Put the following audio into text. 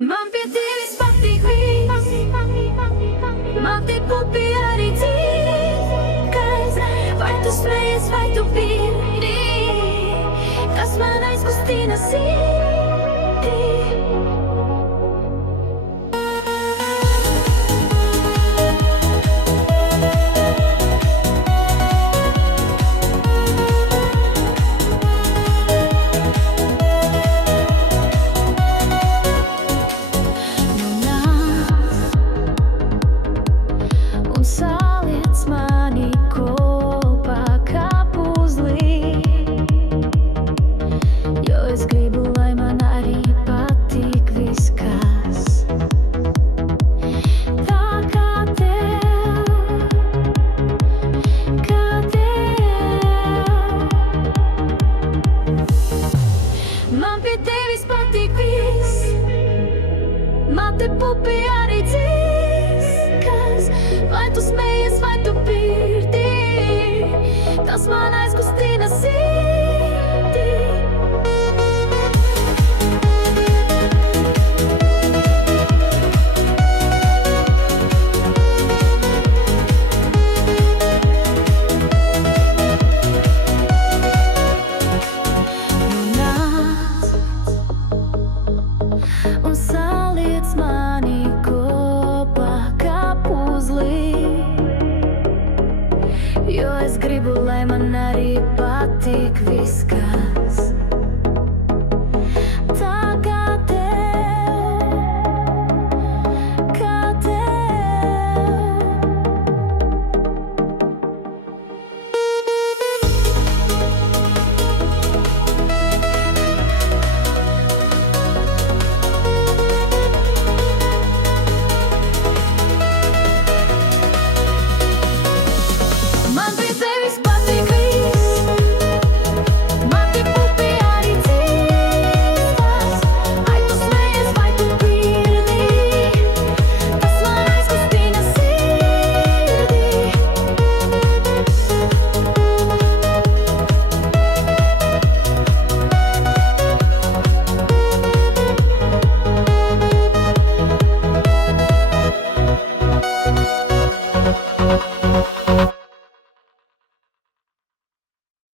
Man pie tevis patīk viss, man te pupi arī dzīves. Vai tu smējies, vai tu pirdi, kas man aizkustina sirdi. Saliec mani kopā kā puzlī, jo es gribu, lai man arī patīk viss, kas tā kā tev, kā tev. Man pie tevis patīk viss, man te pupi arī dzīves. Vai tu smējies, vai tu pirdi, tas man aizkustina.